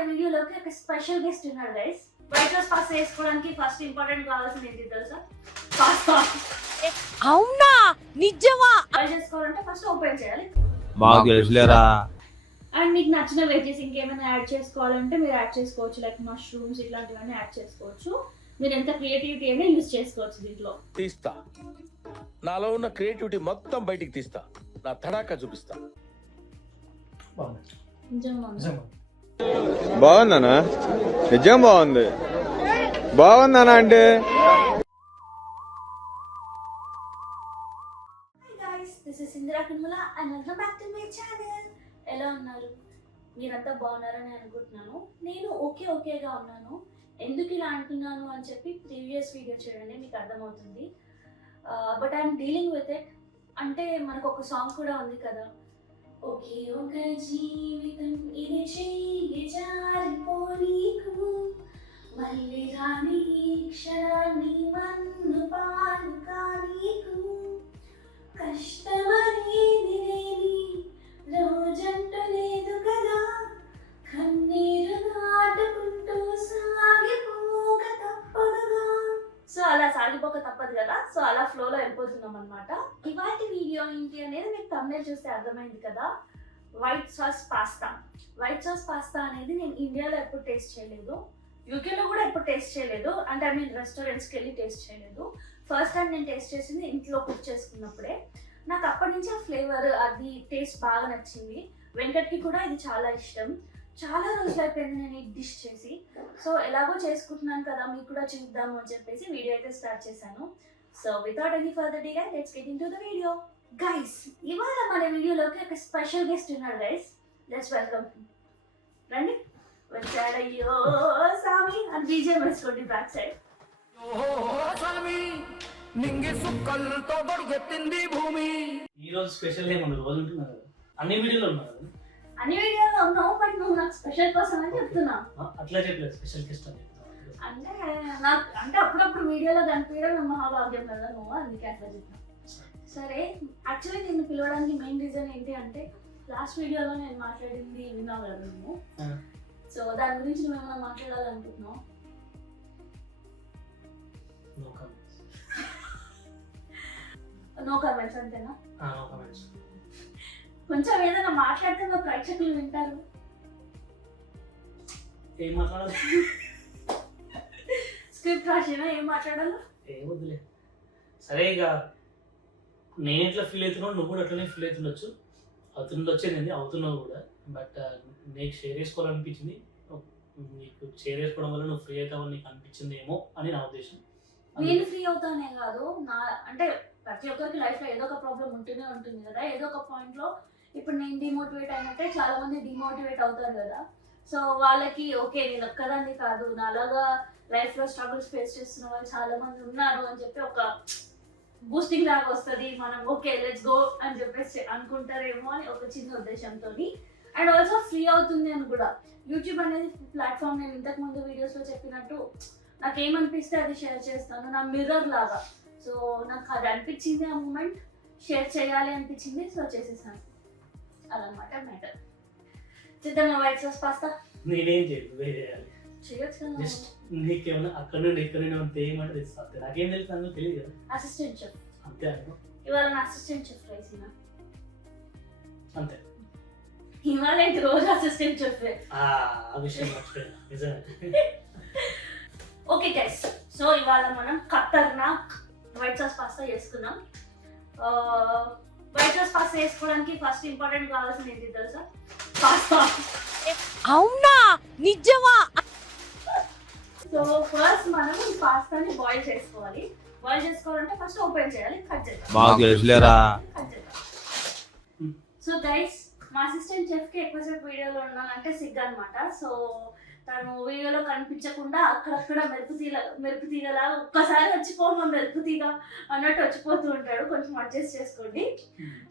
మన వీడియోలోకి ఒక స్పెషల్ గెస్ట్ ఉన్నారు గైస్. వైట్ సాస్ పాస్తా చేసుకోవడానికి ఫస్ట్ ఇంపార్టెంట్ కావాల్సింది ఏంటి తెలుసా? పాస్తా. అవునా? నిజమా? బాయిల్ చేసుకోవాలంటే ఫస్ట్ ఓపెన్ చేయాలి. బాగా తెలుసులేరా. అండ్ మీకు నచ్చిన వెజెస్ ఇంకేమైనా యాడ్ చేసుకోవాలంటే మీరు యాడ్ చేసుకోవచ్చు, లైక్ మష్రూమ్స్ ఇట్లాంటివన్నీ యాడ్ చేసుకోవచ్చు. మీరు ఎంత క్రియేటివిటీ అయినా యూజ్ చేసుకోవచ్చు దీంట్లో. తీస్తా, నాలో ఉన్న క్రియేటివిటీ మొత్తం బయటికి తీస్తా, నా తడాకా చూపిస్తా. బాగుందనా? నిజం బాగుంది. బాగుందనా అంటే ఎలా ఉన్నారు? మీరంతా బాగున్నారని అనుకుంటున్నాను. నేను ఓకేగా ఉన్నాను. ఎందుకు ఇలా అంటున్నాను అని చెప్పి ప్రీవియస్ వీడియో చూడండి, మీకు అర్థమవుతుంది. But I'm dealing with it. అంటే మనకు ఒక సాంగ్ కూడా ఉంది కదా, ఒకే ఒక జీవితం ఇది చెయ్యి జారిపోనీకు, మళ్ళీ రాని క్షణాన్ని మన్ను పాలు కానీకు, కష్టమనేది లేని రోజంటూ లేదు కదా, కన్నీరు నాటుకుంటూ సాగిపోక తప్పదుగా. సో అలా సాగిపోక తప్పదు కదా. సో అలా ఫ్లోలో వెళ్ళిపోతున్నాం అనమాట. ఇవాటి వీడియో ఏంటి అనేది మీకు thumbnail చూస్తే అర్థమైంది కదా. White sauce pasta. White sauce pasta అనేది నేను ఇండియాలో ఎప్పుడు టేస్ట్ చేయలేదు, యూకేలో కూడా ఎప్పుడు టేస్ట్ చేయలేదు. అంటే ఐ మీన్ రెస్టారెంట్స్కి వెళ్ళి టేస్ట్ చేయలేదు. ఫస్ట్ టైం నేను టేస్ట్ చేసింది ఇంట్లో కుక్ చేసుకున్నప్పుడే. నాకు అప్పటి నుంచి ఆ ఫ్లేవర్, అది టేస్ట్ బాగా నచ్చింది. వెంకట్కి కూడా ఇది చాలా ఇష్టం. చాలా రోజులు అయిపోయింది నేను ఈ డిష్ చేసి. సో ఎలాగో చేసుకుంటున్నాను కదా, మీకు కూడా చూద్దాము అని చెప్పేసి వీడియో అయితే స్టార్ట్ చేశాను. So without any further delay let's get into the video. Guys, ఇవాళ మన వీడియోలోకి ఒక స్పెషల్ గెస్ట్ ఉన్నారు గైస్. Let's welcome. రండి. వచ్చాడయ్యో సామి అని బీజేఎం వేసుకోండి బ్యాక్ సైడ్. ఈ రోజు స్పెషల్ ఏమన్నా రోజు ఉంటున్నారు కదా, అన్ని వీడియోలో ఉన్నారు కదా. అన్ని వీడియోలో ఉన్నావు, బట్ నువ్వు నాకు స్పెషల్ పర్సన్ అని చెప్తున్నా. అట్లా చెప్పలేదు, స్పెషల్ గెస్ట్ అని చెప్తాను. అంటే నాకు అంటే అప్పుడప్పుడు వీడియోలో కనిపించడం మహాభాగ్యం కదా నువ్వు, అందుకే అట్లా చెప్పినా. సరే, యాక్చువల్లీ నేను పిలవడానికి మెయిన్ రీజన్ ఏంటి అంటే, లాస్ట్ వీడియోలో నేను మాట్లాడింది విన్నావు కదా నువ్వు. సో దాని గురించి నువ్వు ఏమైనా మాట్లాడాలనుకుంటున్నావు? నో కామెంట్స్ అంతేనా? No comments. కొంచెం ఏదైనా మాట్లాడితే మా ప్రేక్షకులు వింటారు. ఏం మాట్లాడాలి? స్క్రిప్ట్ రాసినా ఏం మాట్లాడాలి? ఏం వద్దులే. సరే, ఇక నేను ఎట్లా ఫీల్ అవుతున్నావు నువ్వు కూడా అట్లనే ఫీల్ అవుతుండొచ్చు. అవుతుండొచ్చేది అవుతున్నావు కూడా. బట్ నీకు షేర్ చేసుకోవాలనిపించింది. నీకు షేర్ చేసుకోవడం వల్ల నువ్వు ఫ్రీ అవుతావని నీకు అనిపించింది ఏమో అని నా ఉద్దేశం. నేను ఫ్రీ అవుతానే కాదు, నా అంటే ప్రతి ఒక్కరికి లైఫ్లో ఏదో ఒక ప్రాబ్లం ఉంటూనే ఉంటుంది కదా. ఏదో ఒక పాయింట్లో ఇప్పుడు నేను డిమోటివేట్ అయినట్టే చాలా మంది డిమోటివేట్ అవుతారు కదా. సో వాళ్ళకి ఓకే, నేను ఒక్కదాన్ని కాదు, నాలాగా లైఫ్లో స్ట్రగుల్స్ ఫేస్ చేస్తున్న వాళ్ళు చాలా మంది ఉన్నారు అని చెప్పి ఒక బూస్టింగ్ లాగా వస్తుంది. మనం ఓకే లెట్స్ గో అని చెప్పేసి అనుకుంటారేమో అని ఒక చిన్న ఉద్దేశంతో. అండ్ ఆల్సో ఫ్రీ అవుతుంది అని కూడా. యూట్యూబ్ అనేది ప్లాట్ఫామ్, నేను ఇంతకు ముందు వీడియోస్లో చెప్పినట్టు నాకేమనిపిస్తే అది షేర్ చేస్తాను, నా మిర్రర్ లాగా. సో నాకు అది అనిపించింది, ఆ మూమెంట్ షేర్ చేయాలి అనిపించింది, సో చేసేసాను. అదనమాట మ్యాటర్. చేద్దామా వైట్ సాస్ పాస్తా? నేనేం చేయదు, వేరే చేయాలి. చేయొచ్చు. జస్ట్ నీకేమన్నా అక్కడ నుండి ఇక్కడ నుండి అంతే ఏమంటే తెలుస్తుంది. నాకేం తెలుసు, నాకు తెలియదు కదా. అసిస్టెంట్ చెఫ్ అంతే అనుకో. ఇవాళ నా అసిస్టెంట్ చెఫ్ రైసినా అంతే. ఇవాళ ఏంటి రోజు అసిస్టెంట్ చెఫ్? ఆ విషయం మర్చిపోయినా నిజమే. ఓకే గైస్, సో ఇవాళ మనం ఖతర్నాక్ వైట్ సాస్ పాస్తా చేసుకున్నాం. వైట్ సాస్ పాస్తా చేసుకోవడానికి ఫస్ట్ ఇంపార్టెంట్ కావాల్సింది ఏంటి తెలుసా? పాస్తా. అవునా? నిజమా? సో ఫస్ట్ మనం ఈ పాస్తాని బాయిల్ చేసుకోవాలి. బాయిల్ చేసుకోవాలంటే ఫస్ట్ ఓపెన్ చేయాలి, కట్ చేయాలి. బాగా తెలుసులేరా. సో గైస్, మా అసిస్టెంట్ చెఫ్ కి ఎక్కువసేపు వీడియోలో ఉండాలంటే సిగ్గు అనమాట. సో తను వీడియోలో కనిపించకుండా అక్కడక్కడ మెరుపు తీగలా ఒక్కసారి వచ్చిపోమా మెరుపు తీగ అన్నట్టు వచ్చిపోతూ ఉంటాడు. కొంచెం అడ్జస్ట్ చేసుకోండి.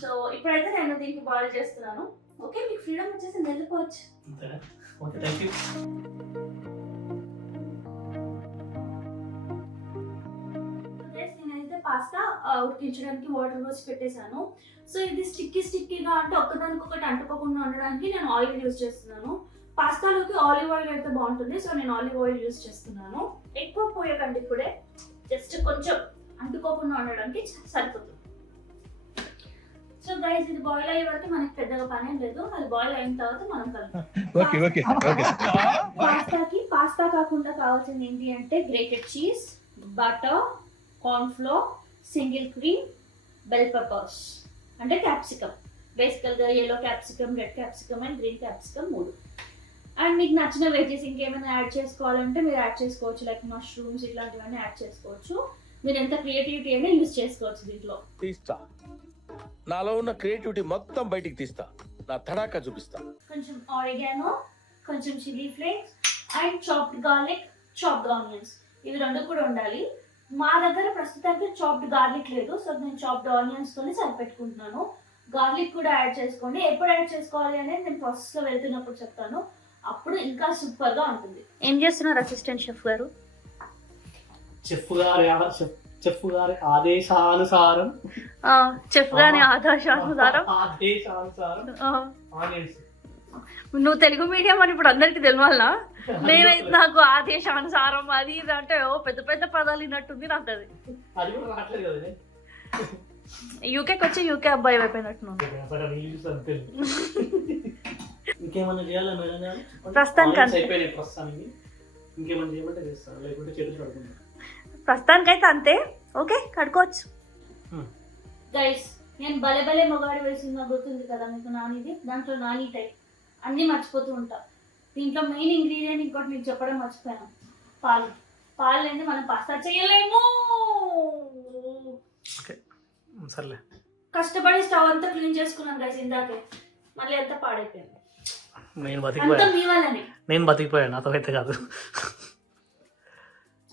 సో ఇప్పుడైతే నేను దీనికి బాయిల్ చేస్తున్నాను. ఓకే, మీకు ఫ్రీడమ్ వచ్చేసి వెళ్ళిపోవచ్చు. Okay, thank you. నేనైతే పాస్తా ఉడికించడానికి వాటర్ పోసి పెట్టేశాను. సో ఇది స్టిక్కీగా అంటే ఒక్కదానికొకటి అంటుకోకుండా ఉండడానికి నేను ఆయిల్ యూజ్ చేస్తున్నాను. పాస్తాలోకి ఆలివ్ ఆయిల్ అయితే బాగుంటుంది. సో నేను ఆలివ్ ఆయిల్ యూజ్ చేస్తున్నాను. ఎక్కువ పోయకండి ఇప్పుడే, జస్ట్ కొంచెం అంటుకోకుండా ఉండడానికి సరిపోతుంది. సో గైస్ ఇది బాయిల్ అయ్యే వరకు మనకి పెద్దగా పని ఏం లేదు. అది బాయిల్ అయిన తర్వాత మనం కలుపుతాం. పాస్తా కాకుండా కావాల్సింది ఏంటి అంటే grated cheese, butter, corn flour, single cream, bell peppers అంటే క్యాప్సికమ్. బేసికల్గా yellow capsicum, red capsicum and green capsicum 3. And మీకు నచ్చిన వెజెస్ ఇంకేమైనా యాడ్ చేసుకోవాలంటే మీరు యాడ్ చేసుకోవచ్చు. లైక్ మష్రూమ్స్ ఇట్లాంటివన్నీ యాడ్ చేసుకోవచ్చు. మీరు ఎంత క్రియేటివిటీ అయినా యూజ్ చేసుకోవచ్చు దీంట్లో. తీస్తా, నాలో ఉన్న క్రియేటివిటీ మొత్తం బయటికి తీస్తా, నా తడాకా చూపిస్తా. కొంచెం ఆరిగానో, కొంచెం chilli flakes and chopped garlic, chopped onions ఇవి 2 కూడా ఉండాలి. మా దగ్గర ప్రస్తుతానికి చాప్డ్ గార్లిక్ లేదు, సో నేను చాప్డ్ ఆనియన్స్ తోనే సరిపెట్టుకుంటున్నాను. గార్లిక్ కూడా యాడ్ చేసుకోండి. ఎప్పుడు యాడ్ చేసుకోవాలి అనేది నేను ప్రాసెస్లో వెళ్తున్నప్పుడు చెప్తాను, అప్పుడు ఇంకా సూపర్గా ఉంటుంది. ఏం చేస్తున్నారు అసిస్టెంట్ షెఫ్ గారు? చెఫ్ గారి ఆదేశానుసారం ఆనియన్స్. నువ్వు తెలుగు మీడియం అని ఇప్పుడు అందరికి తెలియాలా? నేనైతే నాకు ఆదేశానుసారం అది ఇది అంటే పెద్ద పెద్ద పదాలు విన్నట్టుంది నాకు. అది కూడా రావట్లేదు కదా. యూకేకి వచ్చి యూకే అబ్బాయి అయిపోయినట్టు. ఇంకేమన్నా చేయాలా మేడం గారు? ప్రస్తుతానికి ఇంకేమన్నా చేయమంటే చేస్తాను, లేకుంటే చేతులు కడుకుంటాను. ప్రస్తుతానికైతే అంతే. ఓకే, కడుకోవచ్చు. గైస్ నేను భలే మొగాడి వేసిందో గుర్తుంది కదా మీకు నానిది? దాంట్లో నాని టైప్ అన్నీ మర్చిపోతూ ఉంటా. దీంట్లో మెయిన్ ఇంగ్రీడియంట్ ఇంకోటి మీకు చెప్పడం మర్చిపోయాను, పాలు. పాలు లేని మనం పాస్తా చేయలేము. సర్లే, కష్టపడి స్టవ్ అంతా క్లీన్ చేసుకున్నాం గైస్ ఇందాకే, మళ్ళీ అంతా పాడైపోయింది. నేను మీ వల్లనే. నేను బతికిపోయాను, నాతో అయితే కాదు.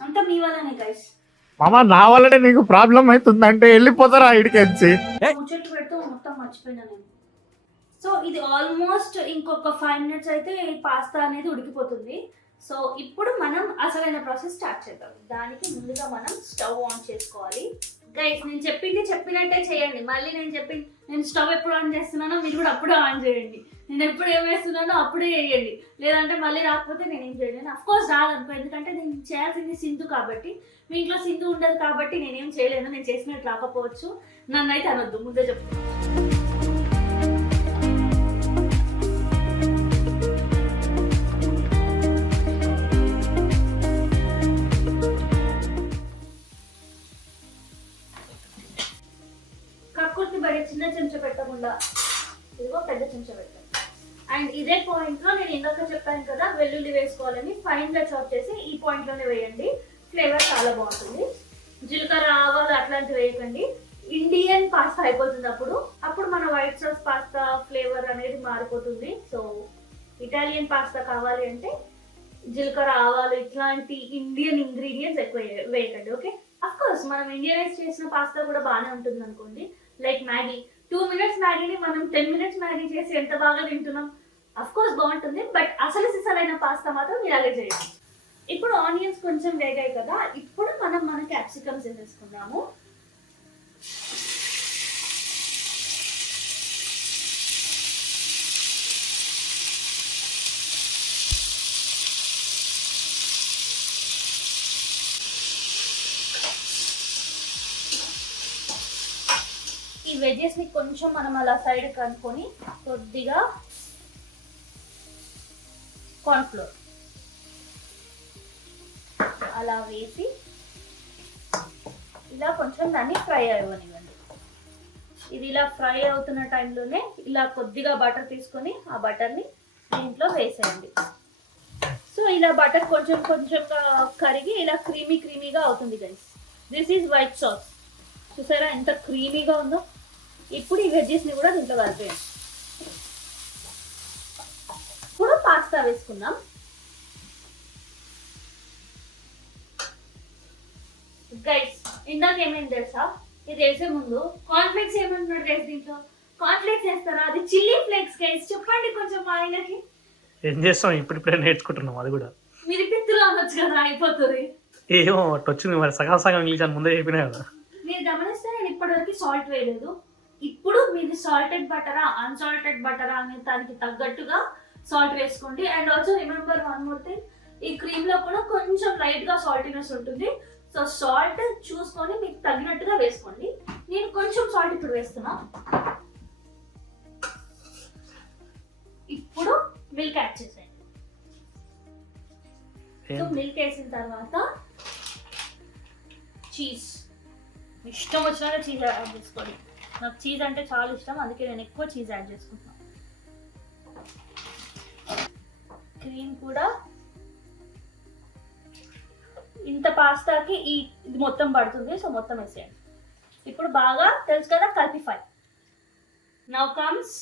అంతా మీ వల్లనే గైస్. మామ నా వల్లనే నీకు ప్రాబ్లం అవుతుందంటే వెళ్ళిపోతారా ఇడికి వచ్చి? ముచ్చట్లు పెడుతూ మొత్తం మర్చిపోయినా నేను. సో ఇది ఆల్మోస్ట్ ఇంకొక 5 minutes అయితే ఈ పాస్తా అనేది ఉడికిపోతుంది. సో ఇప్పుడు మనం అసలైన ప్రాసెస్ స్టార్ట్ చేద్దాం. దానికి ముందుగా మనం స్టవ్ ఆన్ చేసుకోవాలి. గైస్ నేను చెప్పినట్టే చేయండి. మళ్ళీ నేను స్టవ్ ఎప్పుడు ఆన్ చేస్తున్నానో మీరు కూడా అప్పుడే ఆన్ చేయండి. నేను ఎప్పుడు ఏం వేస్తున్నానో అప్పుడే వేయండి, లేదంటే మళ్ళీ రాకపోతే నేనేం చేయలేను. అఫ్కోర్స్ రాదనుకో, ఎందుకంటే నేను చేయాల్సింది సింధు కాబట్టి. మీ ఇంట్లో సింధు ఉండదు కాబట్టి నేనేం చేయలేను. నేను చేసినట్టు రాకపోవచ్చు, నన్ను అయితే అనొద్దు, ముందే చెప్తాను. కక్కుర్తి పడే చిన్న చెంచా పెట్టకుండా ఇదిగో పెద్ద చెంచా పెట్టాను. అండ్ ఇదే పాయింట్ లో నేను ఇందాక చెప్పాను కదా వెల్లుల్లి వేసుకోవాలని, ఫైన్ గా చాప్ చేసి ఈ పాయింట్ లోనే వేయండి. ఫ్లేవర్ చాలా బాగుంటుంది. జీలకర్ర, ఆవాలు అట్లాంటివి వేయకండి. ఇండియన్ పాస్తా అయిపోతుంది అప్పుడు మన వైట్ సాస్ పాస్తా ఫ్లేవర్ అనేది మారిపోతుంది. సో ఇటాలియన్ పాస్తా కావాలి అంటే జీలకర్ర, ఆవాలు ఇట్లాంటి ఇండియన్ ఇంగ్రీడియంట్స్ ఎక్కువ వేయకండి. ఓకే, అఫ్ కోర్స్ మనం ఇండియనైజ్ చేసిన పాస్తా కూడా బాగానే ఉంటుంది అనుకోండి. లైక్ మ్యాగీ, 2 minutes మ్యాగీని మనం 10 minutes మ్యాగీ చేసి ఎంత బాగా తింటున్నాం. అఫ్ కోర్స్ బాగుంటుంది, బట్ అసలు సిసలైన పాస్తా మాత్రం మీరు అలాగే చేయండి. ఇప్పుడు ఆనియన్స్ కొంచెం వేగాయి కదా, ఇప్పుడు మనం మన క్యాప్సికమ్స్ వేసేసుకుందాము. ఈ వెజెస్ ని కొంచెం మనం అలా సైడ్ కనుక్కొని కొద్దిగా కార్న్ ఫ్లోర్ అలా వేసి ఇలా కొంచెం దాన్ని ఫ్రై అవ్వనివ్వండి. ఇది ఇలా ఫ్రై అవుతున్న టైంలోనే ఇలా కొద్దిగా బటర్ తీసుకొని ఆ బటర్ని దీంట్లో వేసేయండి. సో ఇలా బటర్ కొంచెం కొంచెంగా కరిగి ఇలా క్రీమీగా అవుతుంది guys. This is white sauce. చూసారా ఎంత క్రీమీగా ఉందో? ఇప్పుడు ఈ వెజ్జెస్ని కూడా దీంట్లో కలిపేయండి. ఇప్పుడు పాస్తా వేసుకుందాం. గైస్ ఇందాక ఏమైంది తెలుసా? ఇది వేసే ముందు కార్న్ఫ్లేక్స్ ఏమంటున్నాడు గైస్? దీంట్లో కార్న్ఫ్లేక్స్ వేస్తారా? అది చిల్లీ ఫ్లేక్స్ గైస్. చెప్పండి కొంచెం మా ఆయనకి. ఏం చేస్తాం, ఇప్పుడే నేర్చుకుంటున్నాం. అది కూడా మీరు పిత్తులు అనొచ్చు కదా, అయిపోతుంది. ఏమో వచ్చింది మరి, సగం ఇంగ్లీష్ అని ముందే చెప్పినా కదా. మీరు గమనిస్తే నేను ఇప్పటివరకు సాల్ట్ వేయలేదు. ఇప్పుడు మీది సాల్టెడ్ బటరా అన్సాల్టెడ్ బటరా అనే దానికి తగ్గట్టుగా సాల్ట్ వేసుకోండి. And also remember one more thing, ఈ క్రీమ్ లో కూడా కొంచెం లైట్ గా సాల్టీనెస్ ఉంటుంది. సో సాల్ట్ చూసుకొని మీకు తగినట్టుగా వేసుకోండి. నేను కొంచెం సాల్ట్ ఇప్పుడు వేస్తున్నా. ఇప్పుడు మిల్క్ యాడ్ చేసేయండి. సో మిల్క్ వేసిన తర్వాత చీజ్, ఇష్టం వచ్చినాక చీజ్ యాడ్ చేసుకోండి. నాకు చీజ్ అంటే చాలా ఇష్టం, అందుకే నేను ఎక్కువ చీజ్ యాడ్ చేసుకుంటాను. క్రీమ్ కూడా ఇంత పాస్తాకి ఇది మొత్తం పడుతుంది. సో మొత్తం వేసేయండి. ఇప్పుడు బాగా తెలుసు కదా కలిపిఫై. Now comes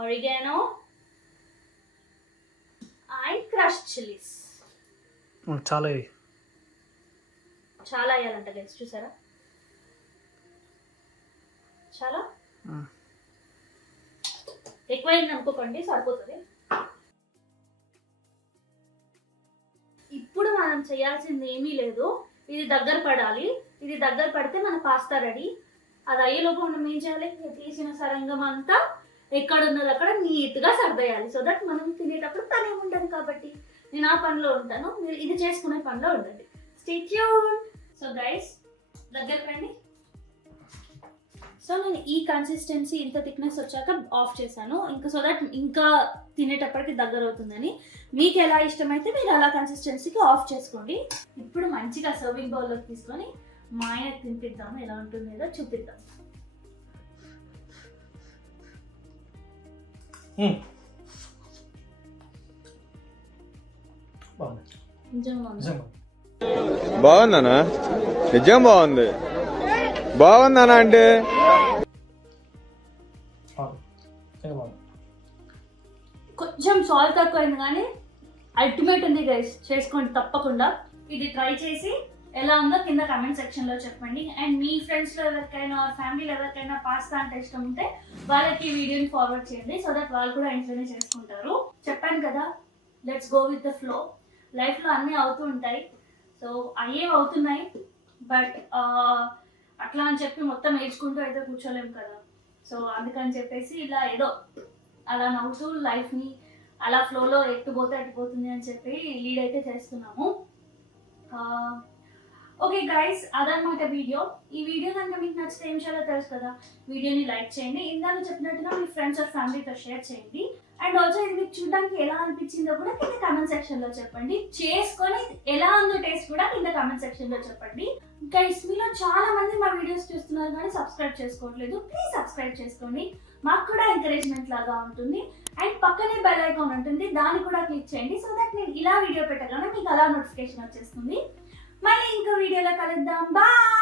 oregano and crushed chillies. చాలా వేయాలంట గైస్, చూసారా? చాలా ఎక్కువైంది అనుకోకండి, సరిపోతుంది. ఇప్పుడు మనం చేయాల్సింది ఏమీ లేదు, ఇది దగ్గర పడాలి. ఇది దగ్గర పడితే మన పాస్తా రెడీ. అది అయ్యేలోపు మనం ఏం చేయాలి, తీసిన సరంగం అంతా ఎక్కడున్నది అక్కడ నీట్గా సర్దేయాలి. సో దట్ మనం తినేటప్పుడు పని ఏముంటుంది. కాబట్టి నేను ఆ పనిలో ఉంటాను, మీరు ఇది చేసుకునే పనిలో ఉండండి. Stay tune. సో గైస్ దగ్గరకు రండి. సో నేను ఈ కన్సిస్టెన్సీ ఇంత థిక్నెస్ వచ్చాక ఆఫ్ చేశాను, ఇంకా సో దట్ ఇంకా తినేటప్పటికి దగ్గర అవుతుందని. మీకు ఎలా ఇష్టమైతే మీరు అలా కన్సిస్టెన్సీకి ఆఫ్ చేసుకోండి. ఇప్పుడు మంచిగా సర్వింగ్ బౌల్లోకి తీసుకొని మా ఆయన తినిపిద్దాము, ఎలా ఉంటుందో చూపిద్దాం. బాగుందనా? నిజం బాగుంది. బాగుందనా అంటే కొంచెం సాల్ట్ తక్కువైంది కానీ అల్టిమేట్ ఉంది గైస్, చేసుకోండి తప్పకుండా. ఇది ట్రై చేసి ఎలా ఉందో కింద కమెంట్ సెక్షన్ లో చెప్పండి. అండ్ మీ ఫ్రెండ్స్ లో ఎవరికైనా ఫ్యామిలీలో ఎవరికైనా పాస్తా అంటే ఇష్టం ఉంటే వాళ్ళకి వీడియోని ఫార్వర్డ్ చేయండి, సో దట్ వాళ్ళు కూడా ఇంట్లోనే చేసుకుంటారు. చెప్పాను కదా, let's go with the flow. Life లో అన్నీ అవుతూ ఉంటాయి. సో అయ్యేవి అవుతున్నాయి, బట్ అట్లా అని చెప్పి మొత్తం నేర్చుకుంటూ అయితే కూర్చోలేము కదా. సో అందుకని చెప్పేసి ఇలా ఏదో అలా నవ్వుతూ లైఫ్ని అలా ఫ్లోలో ఎట్టుపోతే అట్టుపోతుంది అని చెప్పి లీడ్ అయితే చేస్తున్నాము. ఓకే గైస్, అదనమాట వీడియో. ఈ వీడియో కనుక మీకు నచ్చితే ఏం చేయాలో తెలుసు కదా, వీడియోని లైక్ చేయండి. ఇందాక చెప్పినట్టుగా మీ ఫ్రెండ్స్ ఆర్ ఫ్యామిలీతో షేర్ చేయండి. అండ్ ఆల్సో ఇది మీకు చూడడానికి ఎలా అనిపించిందో కూడా కింద కమెంట్ సెక్షన్ లో చెప్పండి. చేసుకొని ఎలా ఉందో టేస్ట్ కూడా కింద కమెంట్ సెక్షన్ లో చెప్పండి. గైస్ మీలో చాలా మంది మా వీడియోస్ చూస్తున్నారు కానీ సబ్స్క్రైబ్ చేసుకోవట్లేదు. ప్లీజ్ సబ్స్క్రైబ్ చేసుకోండి, మాకు కూడా ఎంకరేజ్మెంట్ లాగా ఉంటుంది. అండ్ పక్కనే బెల్ ఐకాన్ ఉంటుంది, దాన్ని కూడా క్లిక్ చేయండి. సో దట్ నేను ఇలా వీడియో పెట్టగానే మీకు అలా నోటిఫికేషన్ వచ్చేస్తుంది. మళ్ళీ ఇంకో వీడియోలో కలుద్దాం. బాయ్.